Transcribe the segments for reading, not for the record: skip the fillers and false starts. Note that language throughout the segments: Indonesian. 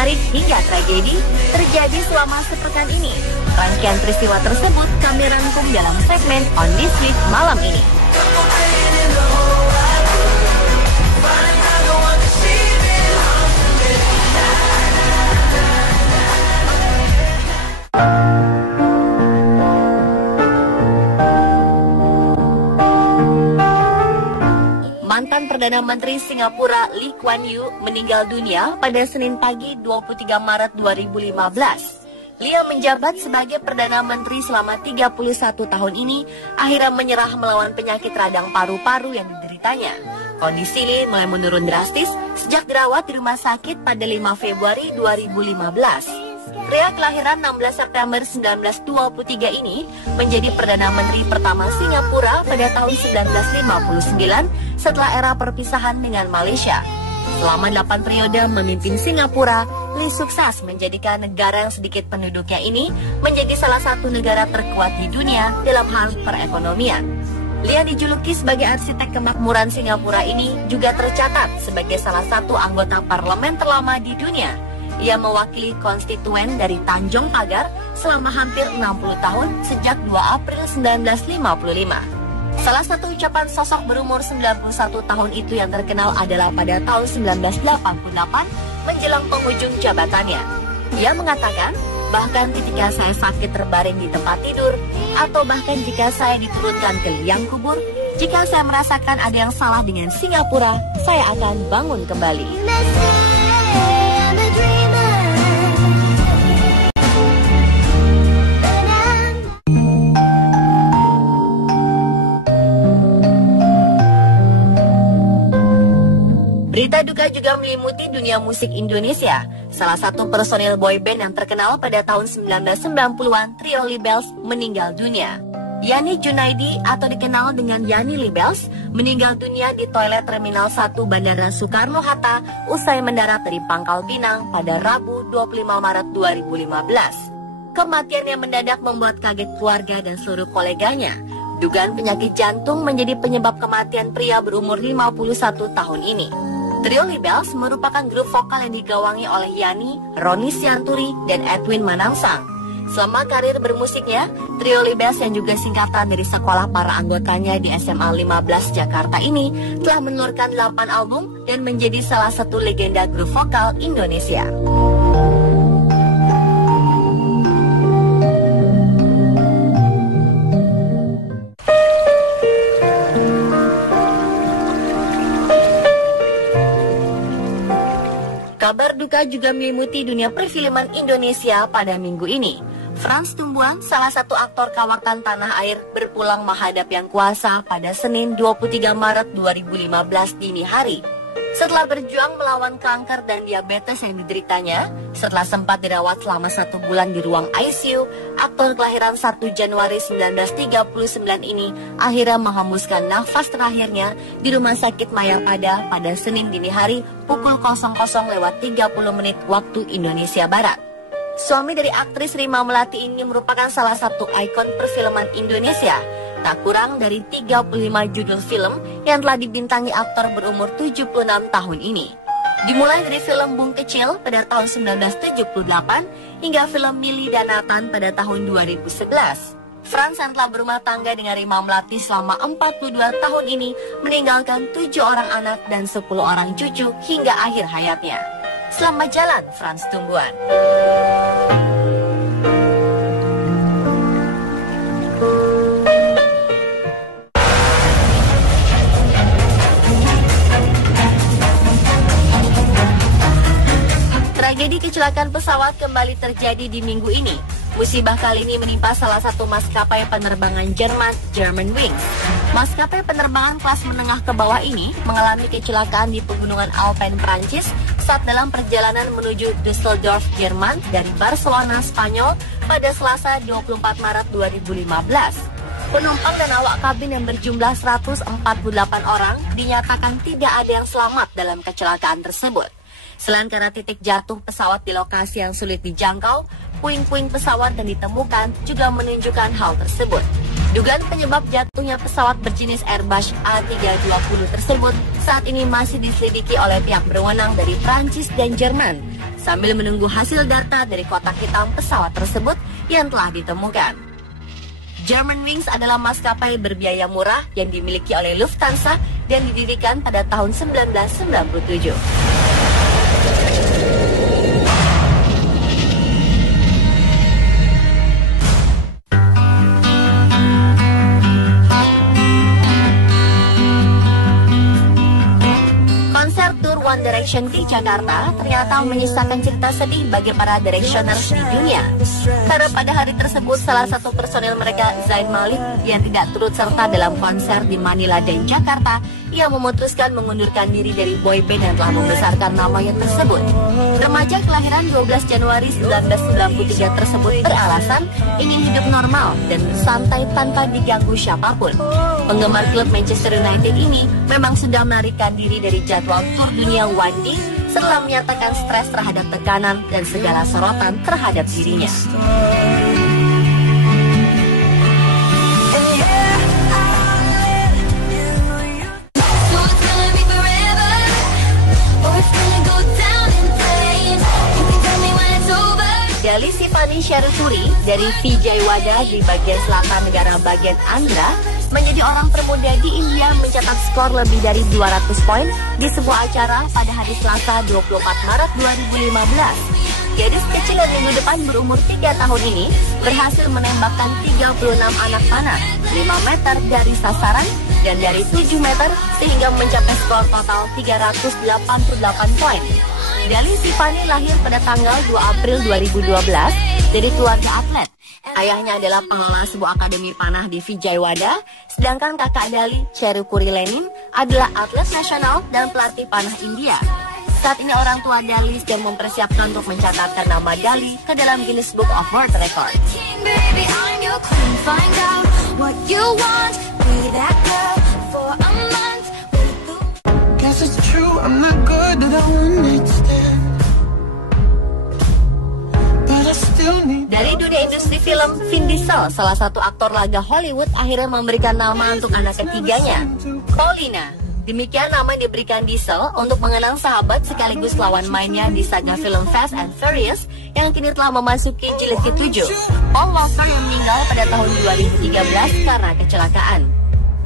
menarik hingga tragedi terjadi selama sepekan ini. Rangkaian peristiwa tersebut kami rangkum dalam segmen On This Week malam ini. Mantan Perdana Menteri Singapura Lee Kuan Yew meninggal dunia pada Senin pagi 23 Maret 2015. Lee yang menjabat sebagai Perdana Menteri selama 31 tahun ini akhirnya menyerah melawan penyakit radang paru-paru yang dideritanya. Kondisi Lee mulai menurun drastis sejak dirawat di rumah sakit pada 5 Februari 2015. Pria kelahiran 16 September 1923 ini menjadi Perdana Menteri pertama Singapura pada tahun 1959 setelah era perpisahan dengan Malaysia. Selama 8 periode memimpin Singapura, Lee sukses menjadikan negara yang sedikit penduduknya ini menjadi salah satu negara terkuat di dunia dalam hal perekonomian. Lee yang dijuluki sebagai arsitek kemakmuran Singapura ini juga tercatat sebagai salah satu anggota parlemen terlama di dunia. Ia mewakili konstituen dari Tanjung Pagar selama hampir 60 tahun sejak 2 April 1955. Salah satu ucapan sosok berumur 91 tahun itu yang terkenal adalah pada tahun 1988 menjelang penghujung jabatannya. Ia mengatakan, bahkan ketika saya sakit terbaring di tempat tidur, atau bahkan jika saya diturunkan ke liang kubur, jika saya merasakan ada yang salah dengan Singapura, saya akan bangun kembali. Berita duka juga melimuti dunia musik Indonesia. Salah satu personil boyband yang terkenal pada tahun 1990-an, Trio Libels, meninggal dunia. Yani Junaidi atau dikenal dengan Yani Libels meninggal dunia di toilet Terminal 1 Bandara Soekarno-Hatta usai mendarat dari Pangkal Pinang pada Rabu 25 Maret 2015. Kematian yang mendadak membuat kaget keluarga dan seluruh koleganya. Dugaan penyakit jantung menjadi penyebab kematian pria berumur 51 tahun ini. Trio Libels merupakan grup vokal yang digawangi oleh Yani, Roni Sianturi, dan Edwin Manangsang. Selama karir bermusiknya, Trio Libels yang juga singkatan dari sekolah para anggotanya di SMA 15 Jakarta ini telah menelurkan 8 album dan menjadi salah satu legenda grup vokal Indonesia. Kabar duka juga melimuti dunia perfilman Indonesia pada minggu ini. Frans Tumbuhan, salah satu aktor kawakan tanah air, berpulang menghadap Yang Kuasa pada Senin 23 Maret 2015 dini hari. Setelah berjuang melawan kanker dan diabetes yang dideritanya, setelah sempat dirawat selama 1 bulan di ruang ICU, aktor kelahiran 1 Januari 1939 ini akhirnya menghembuskan nafas terakhirnya di Rumah Sakit Mayapada pada Senin dini hari pukul 00.30 waktu Indonesia Barat. Suami dari aktris Rima Melati ini merupakan salah satu ikon perfilman Indonesia. Tak kurang dari 35 judul film yang telah dibintangi aktor berumur 76 tahun ini. Dimulai dari film Bung Kecil pada tahun 1978 hingga film Mili dan Nathan pada tahun 2011. Frans yang telah berumah tangga dengan Rima Melati selama 42 tahun ini meninggalkan 7 orang anak dan 10 orang cucu hingga akhir hayatnya. Selamat jalan, Frans Tumbuhan. Tragedi kecelakaan pesawat kembali terjadi di minggu ini. Musibah kali ini menimpa salah satu maskapai penerbangan Jerman, Germanwings. Maskapai penerbangan kelas menengah ke bawah ini mengalami kecelakaan di pegunungan Alpen, Prancis saat dalam perjalanan menuju Düsseldorf, Jerman dari Barcelona, Spanyol pada Selasa 24 Maret 2015. Penumpang dan awak kabin yang berjumlah 148 orang dinyatakan tidak ada yang selamat dalam kecelakaan tersebut. Selain karena titik jatuh pesawat di lokasi yang sulit dijangkau, puing-puing pesawat yang ditemukan juga menunjukkan hal tersebut. Dugaan penyebab jatuhnya pesawat berjenis Airbus A320 tersebut saat ini masih diselidiki oleh pihak berwenang dari Prancis dan Jerman. sambil menunggu hasil data dari kotak hitam pesawat tersebut yang telah ditemukan. Germanwings adalah maskapai berbiaya murah yang dimiliki oleh Lufthansa dan didirikan pada tahun 1997. One Direction di Jakarta ternyata menyisakan cerita sedih bagi para Directioners di dunia. Karena pada hari tersebut salah satu personil mereka, Zayn Malik, yang tidak turut serta dalam konser di Manila dan Jakarta, ia memutuskan mengundurkan diri dari boyband yang telah membesarkan namanya tersebut. Remaja kelahiran 12 Januari 1993 tersebut beralasan ingin hidup normal dan santai tanpa diganggu siapapun. Penggemar klub Manchester United ini memang sudah melarikan diri dari jadwal tur dunia One Day setelah menyatakan stres terhadap tekanan dan segala sorotan terhadap dirinya. Dali Sifani Sharifuri dari Vijayawada di bagian selatan negara bagian Andhra menjadi orang termuda di India mencatat skor lebih dari 200 poin di sebuah acara pada hari Selasa 24 Maret 2015. Gadis kecil yang minggu depan berumur 3 tahun ini berhasil menembakkan 36 anak panah 5 meter dari sasaran dan dari 7 meter sehingga mencapai skor total 388 poin. Dali Sifani lahir pada tanggal 2 April 2012 dari keluarga atlet. Ayahnya adalah pengelola sebuah akademi panah di Vijayawada, sedangkan kakak Dali, Cherukuri Lenin, adalah atlet nasional dan pelatih panah India. Saat ini orang tua Dali sedang mempersiapkan untuk mencatatkan nama Dali ke dalam Guinness Book of World Records. Dari dunia industri film, Vin Diesel, salah satu aktor laga Hollywood, akhirnya memberikan nama untuk anak ketiganya, Paulina. Demikian nama yang diberikan Diesel untuk mengenang sahabat sekaligus lawan mainnya di saga film Fast and Furious yang kini telah memasuki jilid ke-7, Paul Walker, yang meninggal pada tahun 2013 karena kecelakaan.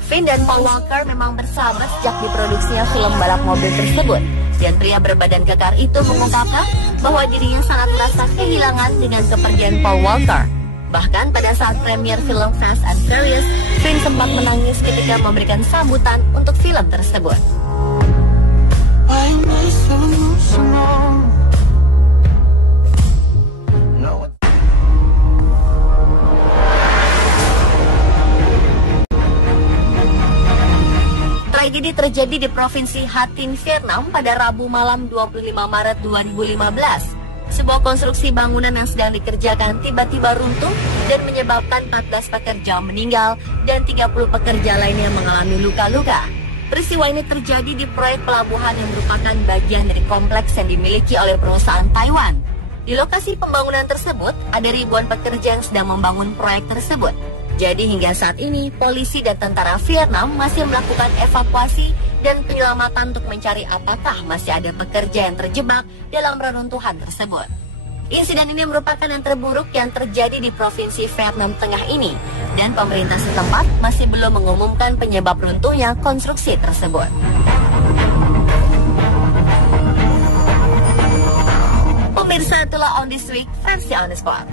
Vin dan Paul Walker memang bersahabat sejak diproduksinya film balap mobil tersebut. Dan pria berbadan kekar itu mengungkapkan bahwa dirinya sangat merasa kehilangan dengan kepergian Paul Walker. Bahkan pada saat premier film Fast and Furious, Vin sempat menangis ketika memberikan sambutan untuk film tersebut. Tragedi terjadi di Provinsi Ha Tinh, Vietnam pada Rabu malam 25 Maret 2015. Sebuah konstruksi bangunan yang sedang dikerjakan tiba-tiba runtuh dan menyebabkan 14 pekerja meninggal dan 30 pekerja lainnya mengalami luka-luka. Peristiwa ini terjadi di proyek pelabuhan yang merupakan bagian dari kompleks yang dimiliki oleh perusahaan Taiwan. Di lokasi pembangunan tersebut, ada ribuan pekerja yang sedang membangun proyek tersebut. Jadi hingga saat ini, polisi dan tentara Vietnam masih melakukan evakuasi dan penyelamatan untuk mencari apakah masih ada pekerja yang terjebak dalam reruntuhan tersebut. Insiden ini merupakan yang terburuk yang terjadi di Provinsi Vietnam Tengah ini, dan pemerintah setempat masih belum mengumumkan penyebab runtuhnya konstruksi tersebut. Pemirsa, itulah On This Week versi On The Spot.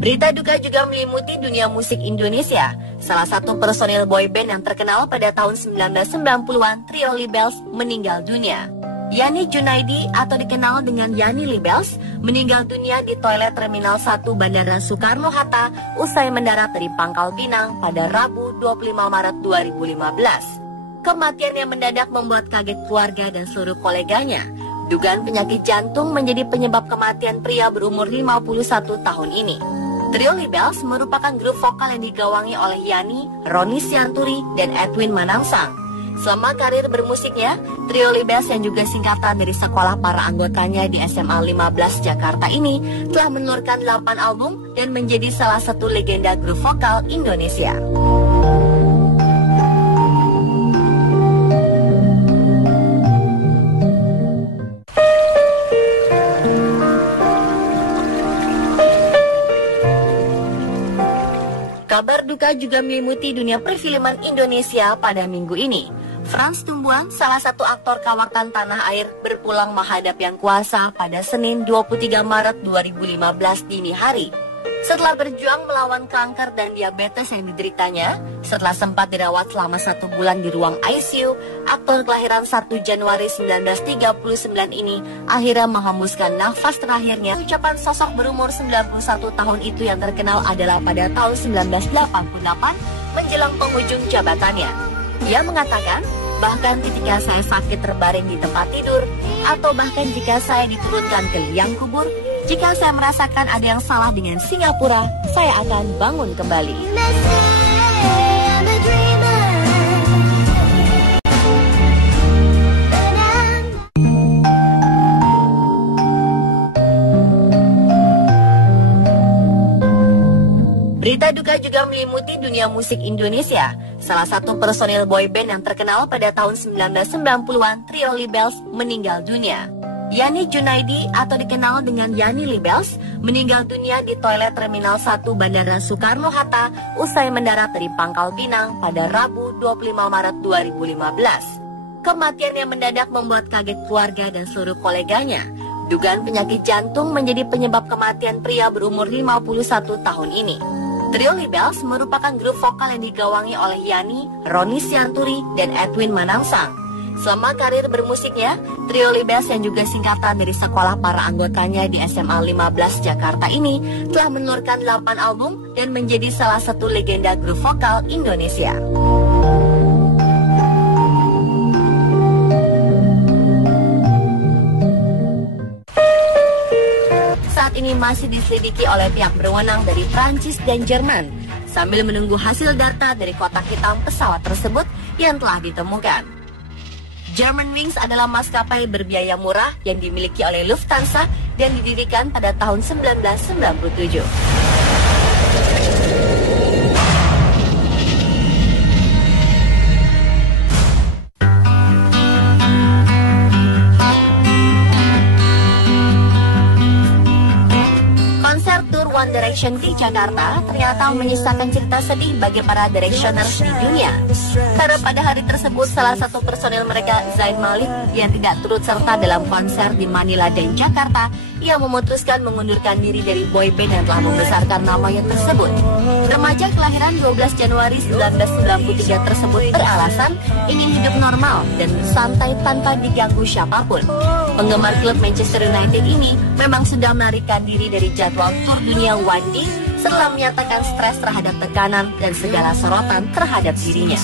Berita duka juga melimuti dunia musik Indonesia. Salah satu personil boyband yang terkenal pada tahun 1990-an, Trio Libels, meninggal dunia. Yani Junaidi atau dikenal dengan Yani Libels meninggal dunia di toilet Terminal 1 Bandara Soekarno-Hatta usai mendarat dari Pangkal Pinang pada Rabu 25 Maret 2015. Kematiannya mendadak membuat kaget keluarga dan seluruh koleganya. Dugaan penyakit jantung menjadi penyebab kematian pria berumur 51 tahun ini. Trio Libels merupakan grup vokal yang digawangi oleh Yani, Roni Sianturi, dan Edwin Manansang. Selama karir bermusiknya, trio Libels yang juga singkatan dari sekolah para anggotanya di SMA 15 Jakarta ini telah menelurkan 8 album dan menjadi salah satu legenda grup vokal Indonesia. Kabar duka juga menyelimuti dunia perfilman Indonesia pada minggu ini. Frans Tumbuhan, salah satu aktor kawakan tanah air, berpulang menghadap Yang Kuasa pada Senin 23 Maret 2015 dini hari. Setelah berjuang melawan kanker dan diabetes yang dideritanya, setelah sempat dirawat selama 1 bulan di ruang ICU, aktor kelahiran 1 Januari 1939 ini akhirnya menghembuskan nafas terakhirnya. Ucapan sosok berumur 91 tahun itu yang terkenal adalah pada tahun 1988 menjelang penghujung jabatannya. Ia mengatakan, bahkan ketika saya sakit terbaring di tempat tidur, atau bahkan jika saya diturunkan ke liang kubur, jika saya merasakan ada yang salah dengan Singapura, saya akan bangun kembali. Berita duka juga menyelimuti dunia musik Indonesia. Salah satu personil boyband yang terkenal pada tahun 1990-an, trio Libels, meninggal dunia. Yani Junaidi atau dikenal dengan Yani Libels meninggal dunia di toilet Terminal 1 Bandara Soekarno-Hatta usai mendarat dari Pangkal Pinang pada Rabu 25 Maret 2015. Kematiannya mendadak membuat kaget keluarga dan seluruh koleganya. Dugaan penyakit jantung menjadi penyebab kematian pria berumur 51 tahun ini. Trio Libels merupakan grup vokal yang digawangi oleh Yani, Roni Sianturi, dan Edwin Manansang. Selama karir bermusiknya, trio Libels yang juga singkatan dari sekolah para anggotanya di SMA 15 Jakarta ini telah menelurkan 8 album dan menjadi salah satu legenda grup vokal Indonesia. Saat ini masih diselidiki oleh pihak berwenang dari Prancis dan Jerman, sambil menunggu hasil data dari kotak hitam pesawat tersebut yang telah ditemukan. Germanwings adalah maskapai berbiaya murah yang dimiliki oleh Lufthansa dan didirikan pada tahun 1997. Konser tur One Direction di Jakarta ternyata menyisakan cerita sedih bagi para Directioners di dunia. Karena pada hari tersebut salah satu personil mereka, Zayn Malik, yang tidak turut serta dalam konser di Manila dan Jakarta, ia memutuskan mengundurkan diri dari boyband yang telah membesarkan namanya tersebut. Remaja kelahiran 12 Januari 1993 tersebut beralasan ingin hidup normal dan santai tanpa diganggu siapapun. Penggemar klub Manchester United ini memang sudah melarikan diri dari jadwal tur dunia One Day setelah menyatakan stres terhadap tekanan dan segala sorotan terhadap dirinya.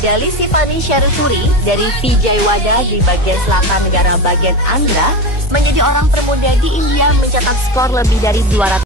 Dali Sifani Syarifuri dari Vijayawada di bagian selatan negara bagian Andhra menjadi orang termuda di India mencetak skor lebih dari 200